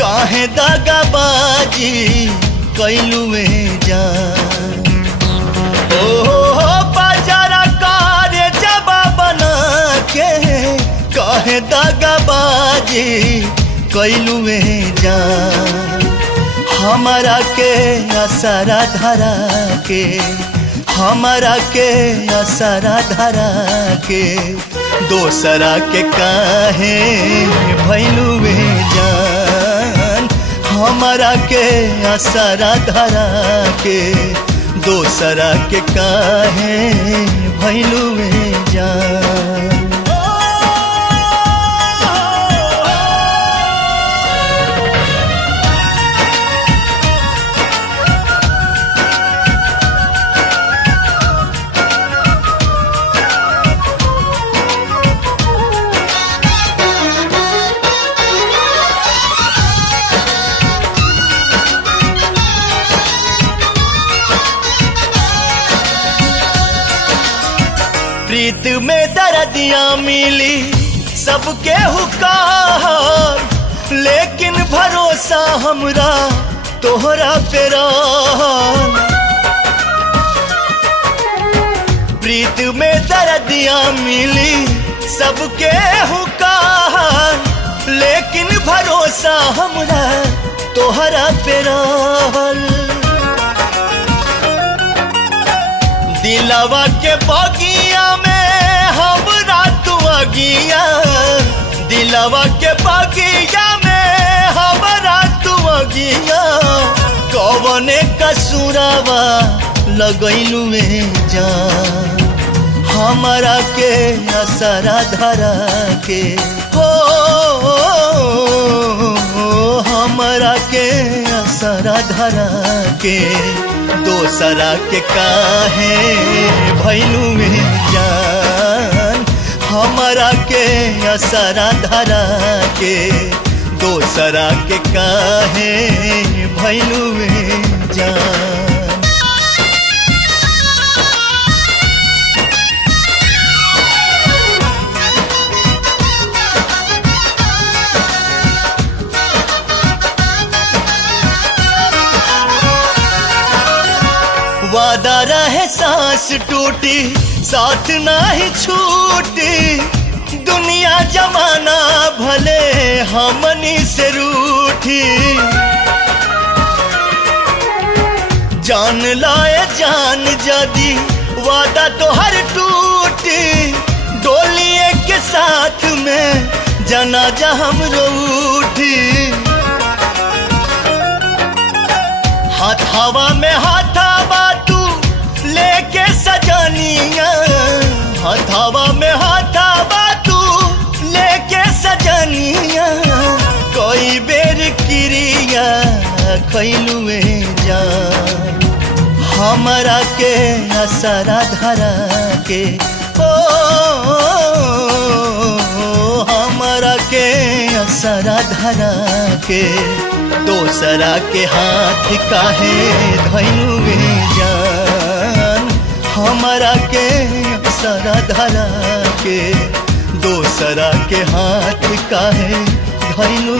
काहे दगाबाजी कैलू में जान ओ बाजारा कारे जबा बना के काहे दगाबाजी कैलू में जान हमारा के असरा धरा के हमारा के असरा धरा के दोसरा के काहे भैलू में जान हमारा के असरा धरा के दोसरा के काहे भैलू में जान। प्रीत में दर्दियां मिली सबके हुकार लेकिन भरोसा हमरा तोहरा पे रहल प्रीत में दर्दियां मिली सबके हुकार लेकिन भरोसा हमरा तोहरा पे रहल दिलवा के बगिया में हमरा तू अगिया दिलवा के बगिया में हमरा तू अगिया कौने कसूरवा लगैलू में जान हमरा के असरा धरा के हो हमरा के असरा धरा के दोसरा के काहे भैलू में जान हमरा के असरा धरा के दोसरा के काहे भैलू में जान। वादा रहे सांस टूटी साथ नहीं छूटी दुनिया जमाना भले हमनी से रूठी जान लाए जान जदी वादा तो हर टूटी डोलिए के साथ में जनाजा हमरो उठी हाथावा में हाथावा तू लेके सजनिया हाथावा में हाथावा तू लेके सजनिया कोई बेर क्रिया खैलू में जान हमरा के असरा धरा के ओ हमरा के असरा धरा के दोसरा के हाथ काहे धैलू में जान हमरा के असरा धरा के दोसरा के हाथ काहे धैलू